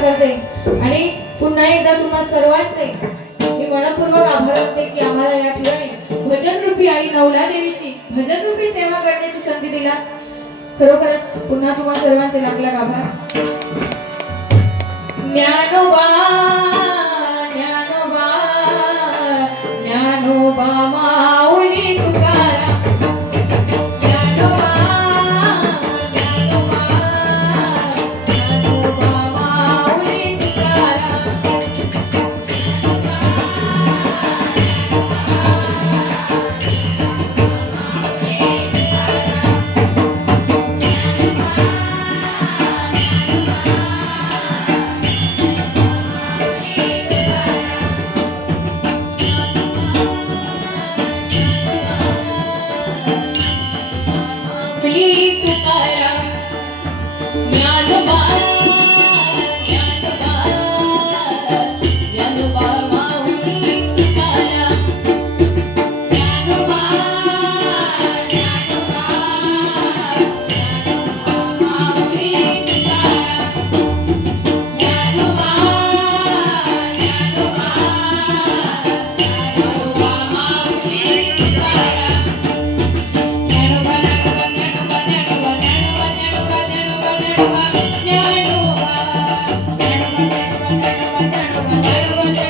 करते. आणि पुन्हा एकदा तुम्हा सर्वांचे मी मनपूर्वक आभार मानते की आम्हाला या ठिकाणी भजन रूपी आई नवला देवीची भजन रूपी सेवा करण्याची संधी दिला. खरोखरच पुन्हा तुम्हा सर्वांचे लागला आभार. ज्ञानोबा ज्ञानोबा ಸರ್ವದ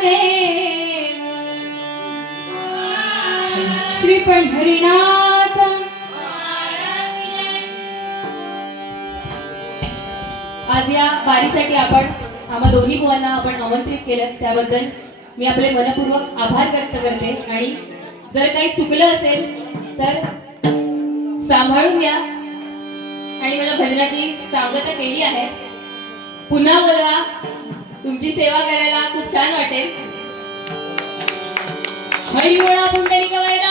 ज्ञानदेव श्री पंढरीनाथ आज या वारीसाठी आपण आम्हा दोन्ही बुवांना आपण आमंत्रित केलं. त्याबद्दल मी आपले मनपूर्वक आभार व्यक्त करते. आणि जर काही चुकलं असेल तर सांभाळून घ्या. आणि मला भजनाची सांगता केली आहे. पुन्हा बोलवा. तुमची सेवा करायला खूप छान Mari Bora Pundarika Vaira.